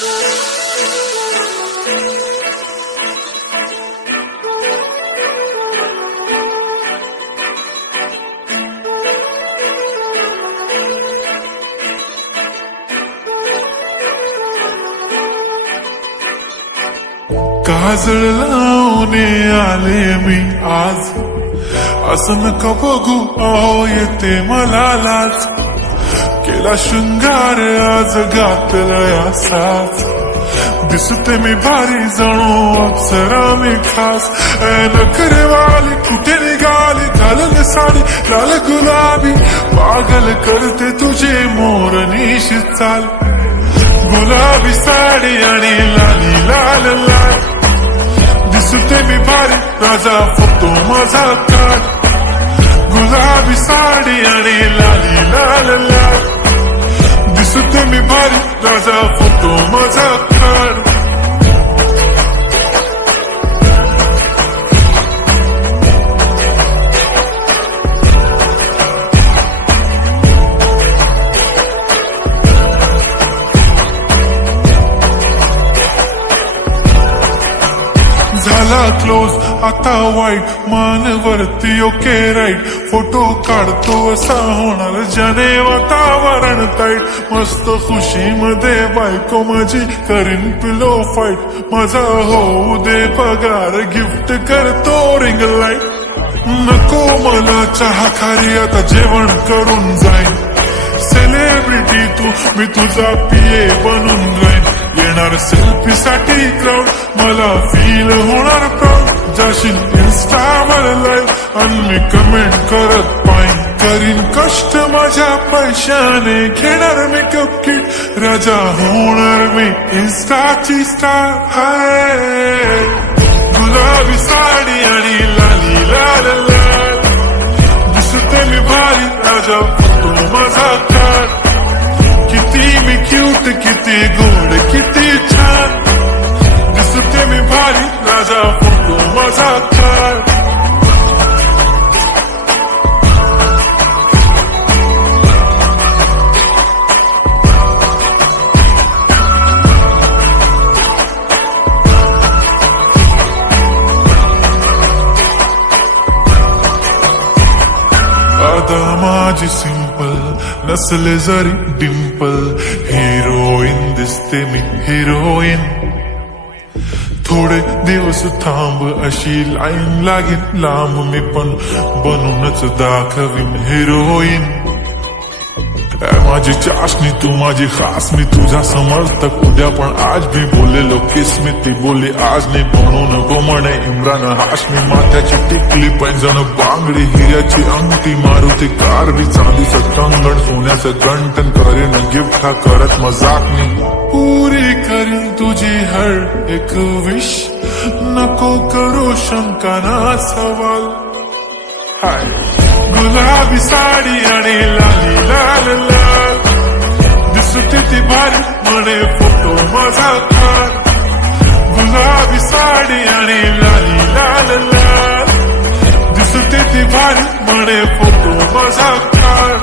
काजळ लावून आले मी आज, असं नका बघू अहो येते मला लाज. केला शृंगार आज घातलाय असाच, दिसते मी भारी जणू अप्सरा मी खास. नखरेवाली कुठे निघाली, घालून साडी लाल गुलाबी, पागल करते तुझे मोरनीशी चाल. गुलाबी साडी आणि लाली लाल लाल, दिसते मी भारी राजा फोटो माझा काढ. गुलाबी साडी आणि लाली लाल लाल, दिसते मी भारी राजा फोटो माझा काढ. झाला क्लोज आता वाईट, मान वरती ओके राईट. फोटो काढतो असा होणार ज्याने वातावरण ताईट. मस्त खुशी मध्ये बायको माझी करीन पिलो फाईट. माझा होऊ दे पगार, गिफ्ट करतो रिंग लाईट. नको मला चहा खारी, आता जेवण करून जाईन. सेलिब्रिटी तू, मी तुझा पिये बनून जाईन. येणार सेल्फी साठी क्राऊड, मला फील होणार प्राऊड. जाशील इन्स्टावर लाईव्ह आणि मी कमेंट करत पाईन. करीन कष्ट माझ्या पैशाने, घेणार मेकअप किट, राजा होणार मी इन्स्टाची स्टार. हाय गुलाबी साडी आणि लाली लाल लाल, दिसते मी भारी राजा फोटो माझा काढ. किती मी क्यूट, किती गोड, किती छान, दिसते मी भारी राजा फोटो माझा काढ. आता माझी सिंपल, नसले जरी डिंपल, हिरोईन दिसते मी हिरोईन. थोडे दिवस थांब अशी लाईन लागेल लांब, मी पण बनूनच दाखवीन हिरोईन. माझी चाशनी तू माझी खास, मी तुझा समर्थक उद्या पण आज भी बोलेलो किस मी. ती बोली आज नाही बनू नको म्हणे इम्रान हाशमी. माथ्याची टिकली पैंजण बांगडी, हिऱ्याची अंगठी, मारुती कारवी, चांदीचं कंगण, सोन्याचं गंटन. करीन गिफ्ट हा करत मजाक मी, पुरी करीन तुझी हर एक विश. नको करू शंका ना सवाल. हाय गुलाबी साडी आणि लाली लाल लाल, दिसते ती भारी म्हणे फोटो माझा काढ. गुलाबी साडी आणि लाली लाल लाल, दिसते ती भारी म्हणे फोटो माझा काढ.